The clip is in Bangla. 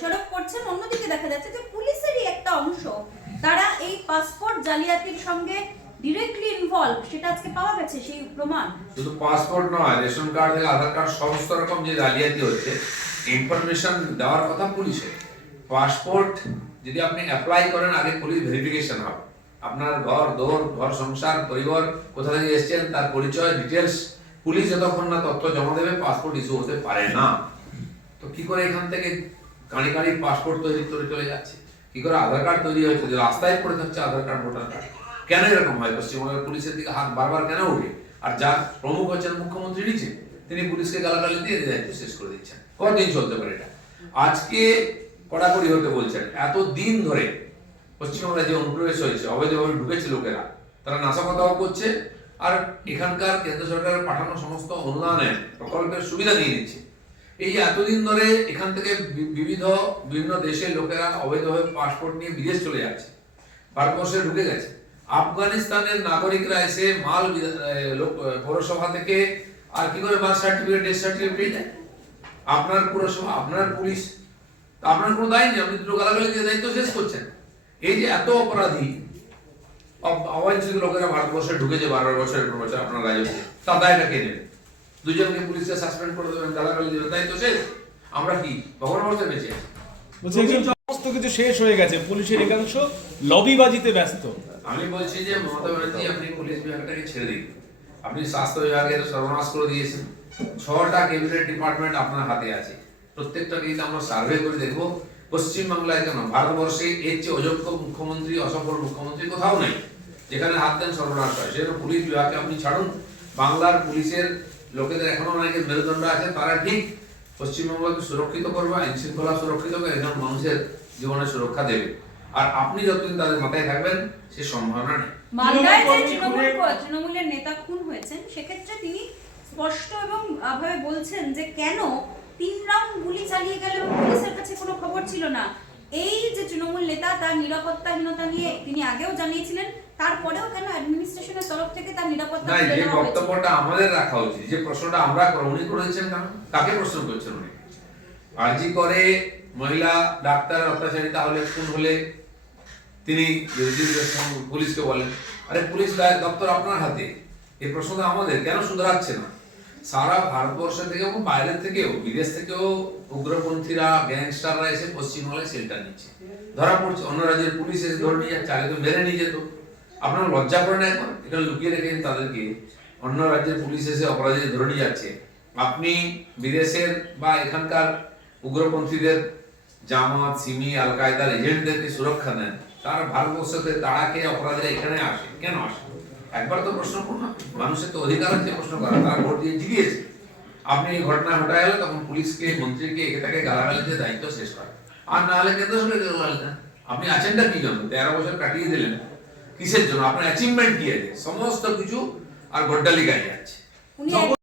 দোষারোপ করছেন। অন্যদিকে দেখা যাচ্ছে যে পুলিশেরই একটা অংশ, তারা এই পাসপোর্ট জালিয়াতির সঙ্গে ডিরেক্টলি ইনভলভ সেটা আজকে পাওয়া গেছে, সেই প্রমাণ। শুধু পাসপোর্ট নয়, রেশন কার্ড থেকে আধার কার্ড, সমস্ত রকম যে জালিয়াতি হচ্ছে ইনফরমেশন দেওয়ার কথা পুলিশের পাসপোর্ট যদি আপনি অ্যাপ্লাই করেন, আগে পুলিশ ভেরিফিকেশন হবে। আপনার ঘর, দোর, ঘর, সংসার, পরিবার কোথা থেকে এসেছেন, তার পরিচয় ডিটেলস পুলিশ যতক্ষণ না তথ্য জমা দেবে পাসপোর্ট ইস্যু হতে পারে না। তো কি করে এখান থেকে কাঁড়ি কাঁড়ি পাসপোর্ট তৈরি করে চলে যাচ্ছে। কি করে আধার কার্ড তৈরি হয়েছে? যে রাস্তায় পড়ে থাকছে আধার কার্ড ভোটার কার্ড কেন এরকম হয়? পশ্চিমবঙ্গের পুলিশের দিকে হাত বারবার কেন ওঠে? আর যার প্রমুখ হচ্ছেন মুখ্যমন্ত্রী নিচে, তিনি পুলিশকে গালাগালি দিয়ে দায়িত্ব শেষ করে দিচ্ছেন। কতদিন চলতে পারে এটা? আজকে কড়াকড়ি হতে বলছেন এত দিন ধরে পশ্চিমবঙ্গে যে অনুপ্রবেশ হয়েছে, অবৈধভাবে ঢুকেছে লোকেরা। তারা নাশকতাও করছে, আর এখানকার কেন্দ্র সরকারের পাঠানো সমস্ত অনুদানের প্রকল্পের সুবিধা নিয়ে নিচ্ছে। এই এতদিন ধরে এখান থেকে বিবিধ বিভিন্ন দেশের লোকেরা অবৈধভাবে পাসপোর্ট নিয়ে বিদেশ চলে যাচ্ছে। ভারতবর্ষে ঢুকে গেছে। আফগানিস্তানের নাগরিকরা এসে মাল পৌরসভা থেকে আর কি করে বার্থ সার্টিফিকেট ডেথ সার্টিফিকেট পেয়ে যায়? আপনার পুরসভা, আপনার পুলিশ, তা আপনার কোনো দায় নেই, আপনি দুটো গালাগালি দিয়ে দায়িত্ব শেষ করছেন। এই যে এত অপরাধী, অব- অবাঞ্ছিত লোকেরা ভারতবর্ষে ঢুকেছে বারো বছরের বছর আপনার রাজত্বে তার দায়টা কে নেবে? দুজনকে পুলিশকে সাসপেন্ড করে দেবেন গালাগালি দেবেন দায়িত্ব শেষ? আমরা কি? ভগবান বলতে বেঁচে সমস্ত কিছু শেষ হয়ে গেছে পুলিশের একাংশ লবিবাজিতে ব্যস্ত। আমি বলছি যে মমতা ব্যানার্জি আপনি পুলিশ বিভাগটাকে ছেড়ে দিন। আপনি স্বাস্থ্য বিভাগের সর্বনাশ করে দিয়েছেন। ছটা ক্যাবিনেট ডিপার্টমেন্ট আপনার হাতে আছে। প্রত্যেকটা কিন্তু আমরা সার্ভে করে দেখব। পশ্চিমবাংলায় কেন? ভারতবর্ষে এর চেয়ে অযোগ্য মুখ্যমন্ত্রী অসফল মুখ্যমন্ত্রী কোথাও নেই। যেখানে হাত দেন সর্বনাশ হয়। পুলিশ বিভাগকে আপনি ছাড়ুন। বাংলার পুলিশের লোকেদের এখনও অনেকের মেরুদণ্ড আছে তারা ঠিক পশ্চিমবঙ্গকে সুরক্ষিত করবে আইন শৃঙ্খলা সুরক্ষিত করে একজন মানুষের জীবনের সুরক্ষা দেবে। আর আপনি যতদিন তাদের মাথায় থাকবেন সে সম্ভাবনা নেই। মালদায় যে তৃণমূল তৃণমূলের নেতা খুন হয়েছেন সেক্ষেত্রে তিনি স্পষ্ট এবং ভাবে বলছেন যে কেন তিন রাউন্ড গুলি চালিয়ে গেল পুলিশের কাছে কোনো খবর ছিল না। এই যে তৃণমূল নেতা তার নিরাপত্তাহীনতা নিয়ে তিনি আগেও জানিয়েছিলেন তারপরেও কেন তরফ থেকে তার নিরাপত্তা না যে বক্তব্যটা আমাদের রাখা উচিত যে প্রশ্নটা আমরা উনি করেছেন কেন? কাকে প্রশ্ন করছেন উনি? আরজি করে মহিলা ডাক্তার অত্যাচারিতা হলে খুন হলে তিনি পুলিশকে বলেন আরে পুলিশ দপ্তর আপনার হাতে। এই প্রশ্নটা আমাদের কেন শুধরাচ্ছে না? সারা ভারতবর্ষ থেকে এবং বাইরের থেকেও বিদেশ থেকেও উগ্রপন্থীরা গ্যাংস্টাররা এসে পশ্চিমবঙ্গে শেল্টার নিচ্ছে। ধরা পড়ছে অন্য রাজ্যের পুলিশ এসে ধরে নিয়ে যাচ্ছে আগে তো মেরে নিয়ে যেত। আপনারা লজ্জা করে না এখন এখানে লুকিয়ে রেখেছেন তাদেরকে অন্য রাজ্যের পুলিশ এসে অপরাধীদের ধরে নিয়ে যাচ্ছে। আপনি বিদেশের বা এখানকার উগ্রপন্থীদের জামাত, সিমি আল কায়দার এজেন্টদেরকে সুরক্ষা দেন। তারা ভারতবর্ষতে তাড়া খেয়ে অপরাধীরা এখানে আসে? কেন আসে? একবার তো প্রশ্ন করুন। মানুষের তো অধিকার আছে প্রশ্ন করা তারা ভোট দিয়ে জিতিয়েছে আপনি এই ঘটনা ঘটা গেলে তখন পুলিশকে, মন্ত্রীকে, একে তাকে গালাগালি দিয়ে দায়িত্ব শেষ করা। আর না হলে কেন্দ্র দেন আপনি আছেনটা কি জন্য? তেরো বছর কাটিয়ে দিলেন। কিসের জন্য? আপনার অ্যাচিভমেন্ট কি আছে? সমস্ত কিছু আর গড্ডালি গায়ে যাচ্ছে।